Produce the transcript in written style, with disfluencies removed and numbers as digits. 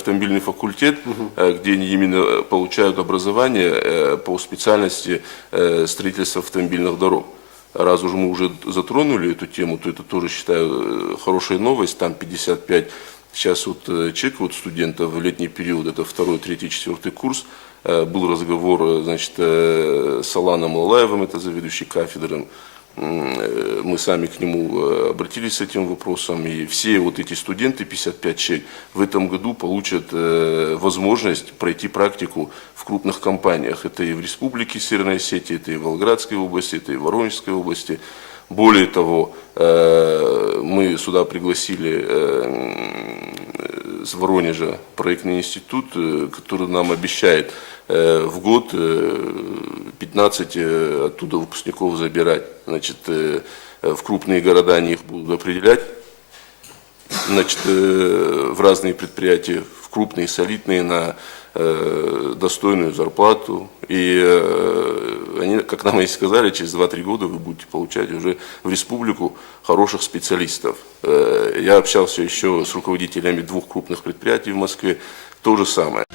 автомобильный факультет, где они именно получают образование по специальности строительства автомобильных дорог. Раз уж мы уже затронули эту тему, то это тоже считаю хорошая новость. Там 55 сейчас вот человек, вот студентов в летний период, это 2-й, 3-й, 4-й курс. Был разговор, значит, с Аланом Лалаевым, это заведующий кафедрой. Мы сами к нему обратились с этим вопросом, и все вот эти студенты, 55 человек, в этом году получат возможность пройти практику в крупных компаниях. Это и в Республике Северной Осетии, это и в Волгоградской области, это и в Воронежской области. Более того, мы сюда пригласили с Воронежа проектный институт, который нам обещает в год 15 оттуда выпускников забирать. Значит, в крупные города они их будут определять, значит, в разные предприятия, в крупные, солидные, на достойную зарплату. И они, как нам и сказали, через 2-3 года вы будете получать уже в республику хороших специалистов. Я общался еще с руководителями 2 крупных предприятий в Москве, то же самое.